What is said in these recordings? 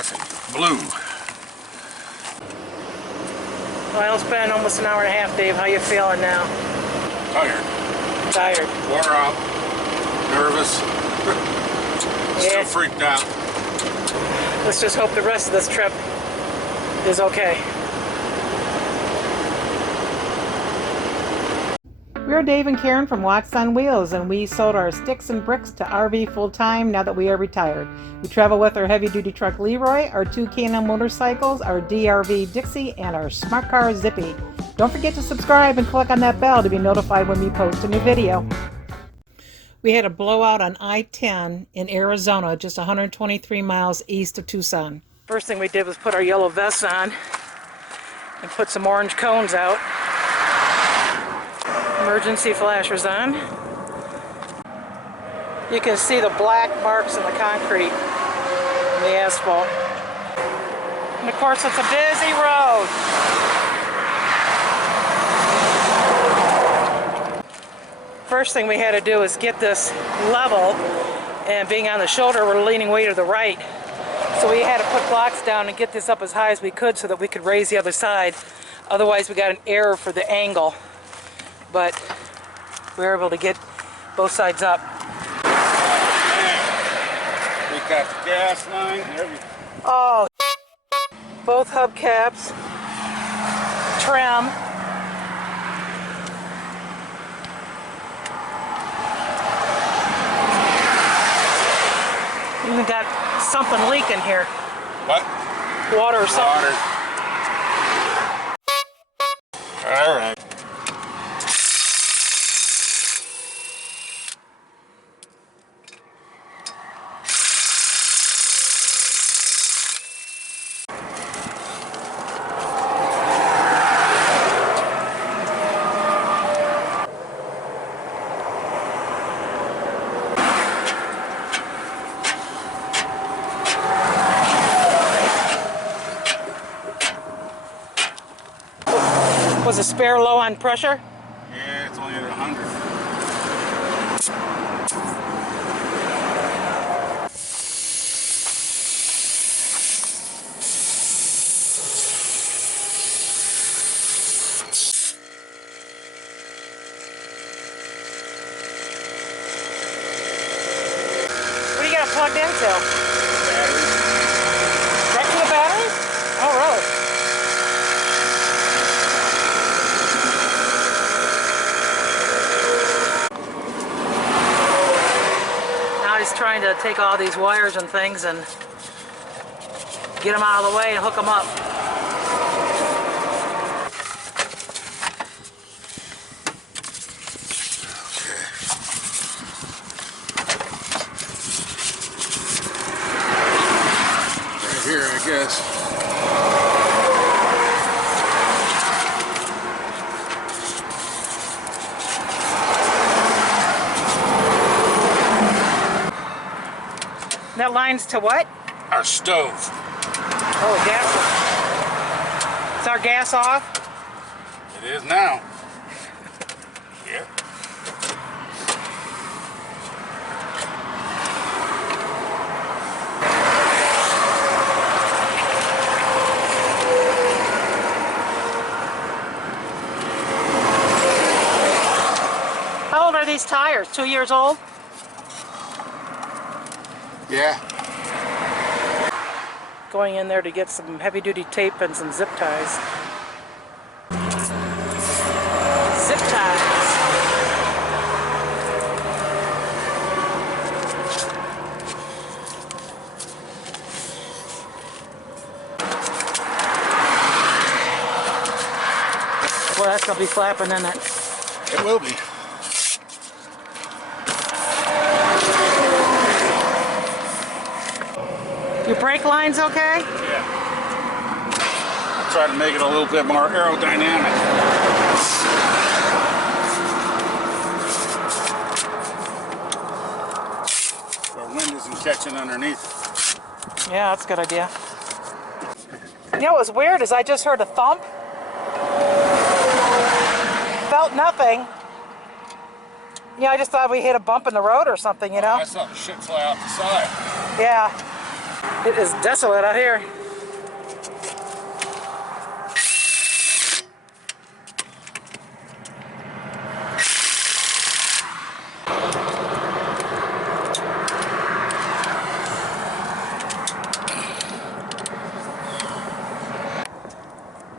That's blue. Well, it's been almost an hour and a half, Dave. How you feeling now? Tired. Tired. Wore out. Nervous. Still freaked out. Let's just hope the rest of this trip is okay. We're Dave and Karen from Wax on Wheels, and we sold our sticks and bricks to RV full-time now that we are retired. We travel with our heavy-duty truck Leroy, our 2 K&N motorcycles, our DRV Dixie, and our smart car Zippy. Don't forget to subscribe and click on that bell to be notified when we post a new video. We had a blowout on I-10 in Arizona, just 123 miles east of Tucson. First thing we did was put our yellow vests on and put some orange cones out. Emergency flashers on. You can see the black marks in the concrete and the asphalt. And of course it's a busy road. First thing we had to do is get this level, and being on the shoulder we're leaning way to the right. So we had to put blocks down and get this up as high as we could so that we could raise the other side. Otherwise we got an error for the angle. But we were able to get both sides up. We got the gas line and everything. Oh, both hubcaps, trim. Even got something leaking here. What? Water or something. Water. All right. Was the spare low on pressure? Yeah, it's only at 100. What do you got it plugged into? Battery. Right to the battery? Oh, really? He's trying to take all these wires and things and get them out of the way and hook them up. Right here, I guess. That line's to what? Our stove. Oh, gas. Is our gas off? It is now. Yep. How old are these tires? 2 years old? Yeah. Going in there to get some heavy-duty tape and some zip ties. Zip ties. Boy, that's gonna be flapping, isn't it? It will be. Your brake line's okay? Yeah. I'll try to make it a little bit more aerodynamic. So wind isn't catching underneath. Yeah, that's a good idea. You know what was weird is I just heard a thump. Felt nothing. Yeah, I just thought we hit a bump in the road or something, you know? I saw the shit fly out the side. Yeah. It is desolate out here.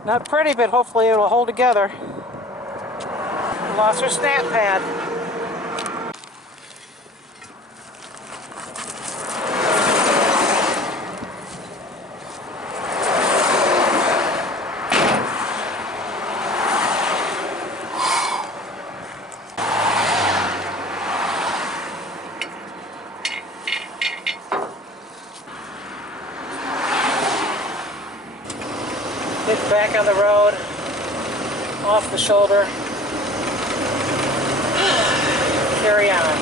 Not pretty, but hopefully it'll hold together. Lost her snap pad. Get back on the road, off the shoulder, carry on.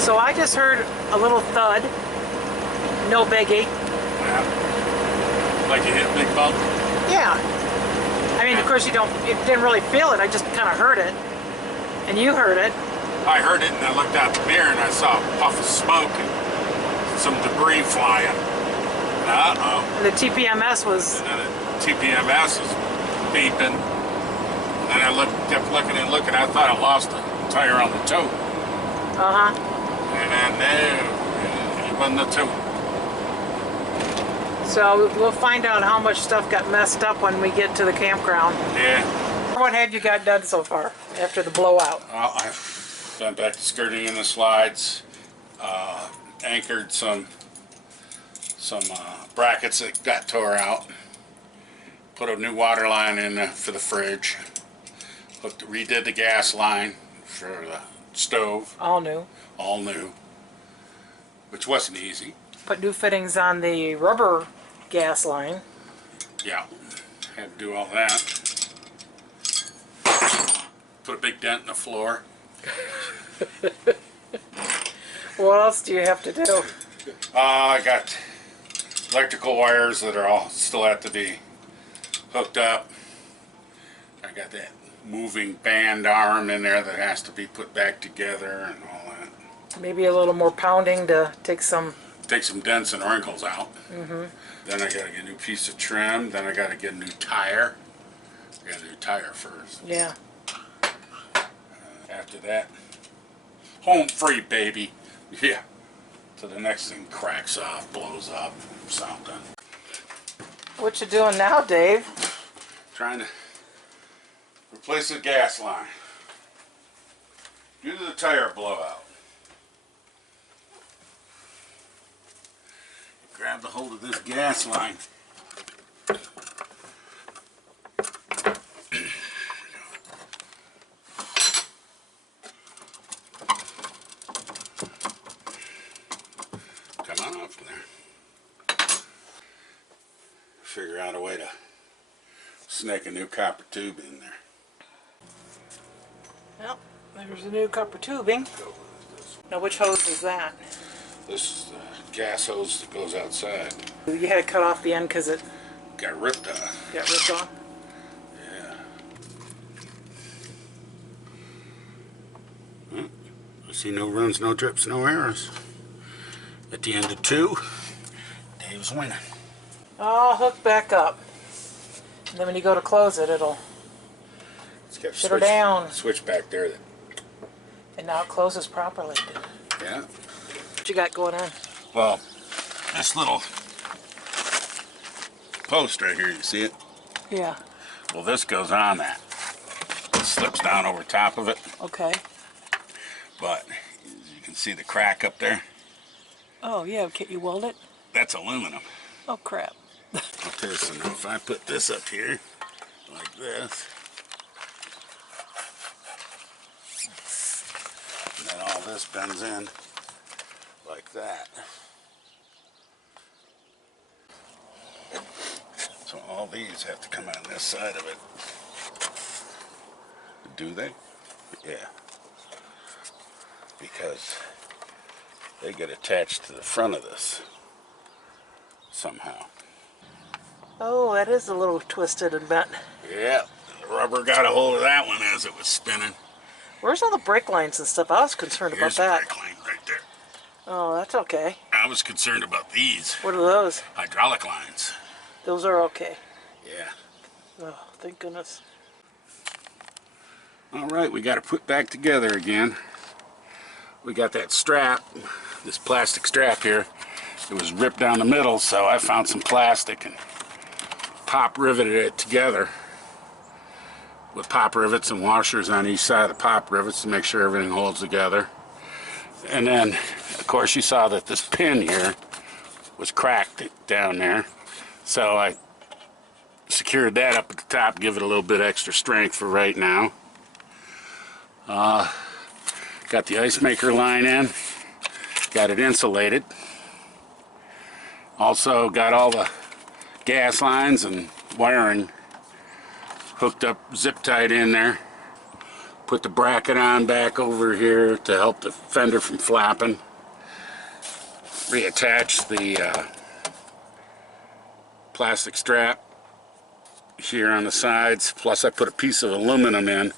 So I just heard a little thud, no biggie. Yeah. Like you hit a big bump? Yeah. I mean, of course you didn't really feel it, I just kind of heard it. And you heard it. I heard it and I looked out the mirror and I saw a puff of smoke and some debris flying. Uh-oh. And the TPMS was... And then the TPMS was beeping. And I kept looking and looking. I thought I lost a tire on the toe. Uh-huh. And no, it wasn't the toe. So we'll find out how much stuff got messed up when we get to the campground. Yeah. What have you got done so far after the blowout? I've done back to skirting in the slides, anchored some brackets that got tore out, put a new water line in for the fridge, redid the gas line for the stove. All new. All new, which wasn't easy. Put new fittings on the rubber gas line. Yeah, had to do all that. Put a big dent in the floor. What else do you have to do? I got electrical wires that are all still have to be hooked up. I got that moving band arm in there that has to be put back together and all that. Maybe a little more pounding to take some dents and wrinkles out. Mm-hmm. Then I got to get a new piece of trim. Then I got to get a new tire. I got a new tire first. Yeah. After that, home free, baby. Yeah. So the next thing cracks off, blows up, something. What you doing now, Dave? Trying to replace the gas line due to the tire blowout. Grab the hold of this gas line. Come on off there. Figure out a way to snake a new copper tube in there. Well, there's a new copper tubing. Now, which hose is that? This is the gas hose that goes outside. You had to cut off the end because it got ripped off. got ripped off? Yeah. I see no runs, no drips, no errors. At the end of 2, Dave's winning. Oh, hook back up. And then when you go to close it, it'll shut her down. Switch back there. And now it closes properly. Yeah. What you got going on? Well, this little post right here, you see it? Yeah. Well, this goes on that. It slips down over top of it. Okay. But you can see the crack up there. Oh, yeah. Can't you weld it? That's aluminum. Oh, crap. I'll tell you something. If I put this up here, like this, and then all this bends in, like that. So all these have to come on this side of it. Do they? Yeah. Because they get attached to the front of this somehow. Oh, that is a little twisted and bent. Yeah, the rubber got a hold of that one as it was spinning. Where's all the brake lines and stuff? I was concerned Here's about that. the brake line right there. Oh, that's okay. I was concerned about these What are those? hydraulic lines. Those are okay. Yeah. Oh, thank goodness. All right, we got to put back together again. We got that strap, this plastic strap here. It was ripped down the middle, so I found some plastic and pop riveted it together with pop rivets and washers on each side of the pop rivets to make sure everything holds together. And then, of course, you saw that this pin here was cracked down there. So I secured that up at the top, give it a little bit extra strength for right now. Got the ice maker line in, got it insulated. Also got all the gas lines and wiring hooked up, zip tied in there. Put the bracket on back over here to help the fender from flapping. Reattach the plastic strap here on the sides. Plus I put a piece of aluminum in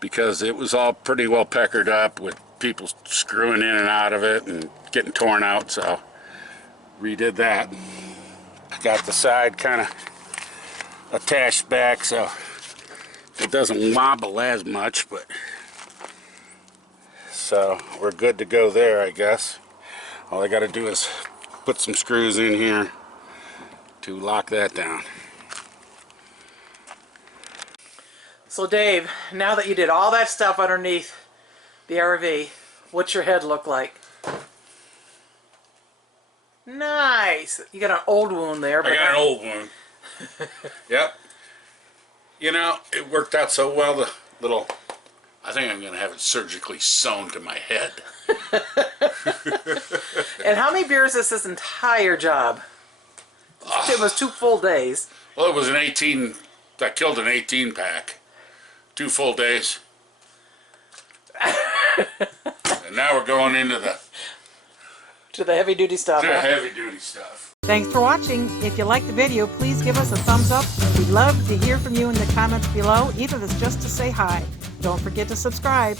because it was all pretty well peckered up with people screwing in and out of it and getting torn out, so redid that. I got the side kind of attached back so it doesn't wobble as much, but so we're good to go there, I guess. All I got to do is put some screws in here to lock that down. So Dave, now that you did all that stuff underneath the RV, what's your head look like? Nice! You got an old wound there. But I got an old wound. Yep. You know, it worked out so well, the little... I think I'm going to have it surgically sewn to my head. And how many beers is this entire job? It was 2 full days. Well, it was an 18... I killed an 18 pack. 2 full days. And now we're going into the heavy duty stuff. heavy duty stuff. Thanks for watching. If you liked the video, please give us a thumbs up. We'd love to hear from you in the comments below, even if it's just to say hi. Don't forget to subscribe.